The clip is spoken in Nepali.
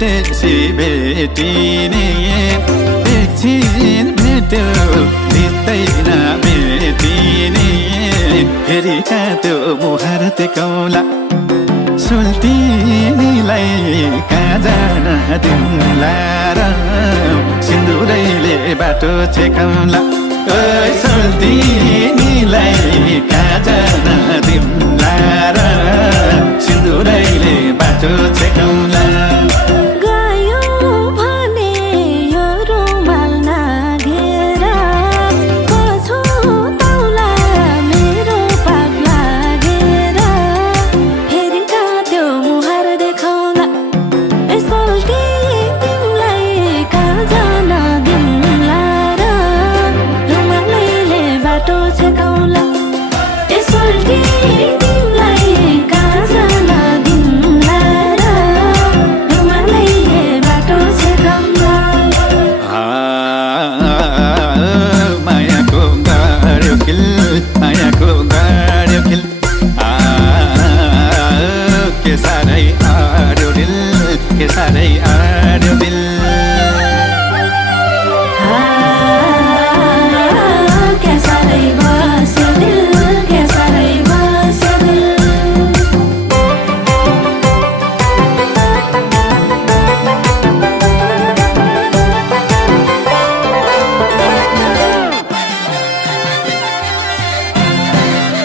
भेटेसी भेटिने एकछिन भेट्यो दिँदैन भेटिने फेरि काँतो मुहार टेकौला सुल्टिनीलाई कहाँ जान दिउँला र सिन्दुरैले बाटो छेकौला सुल्टिनीलाई कहाँ जान दिउँला र सिन्दुरैले बाटो छेकौला मायाको